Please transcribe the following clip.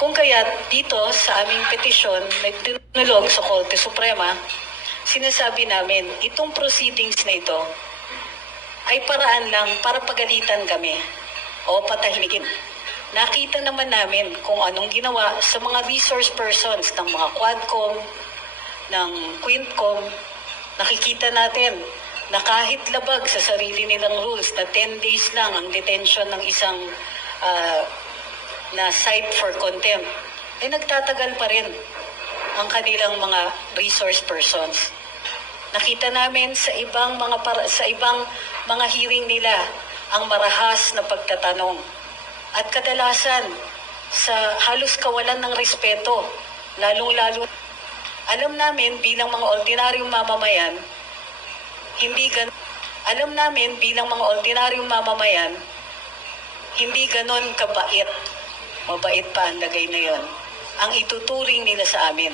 Kung kaya dito sa aming petisyon na tinulog sa Korte Suprema, sinasabi namin itong proceedings na ito ay paraan lang para pagalitan kami o patahimikin. Nakita naman namin kung anong ginawa sa mga resource persons ng mga Quadcom, ng Quintcom. Nakikita natin na kahit labag sa sarili nilang rules na 10 days lang ang detention ng isang na cite for contempt, ay nagtatagal pa rin ang kanilang mga resource persons. Nakita namin sa ibang mga hearing nila ang marahas na pagtatanong at kadalasan sa halos kawalan ng respeto, lalong-lalo alam namin bilang mga ordinaryong mamamayan, hindi ganon kabait. Mabait pa ang lagay na yon ang ituturing nila sa amin.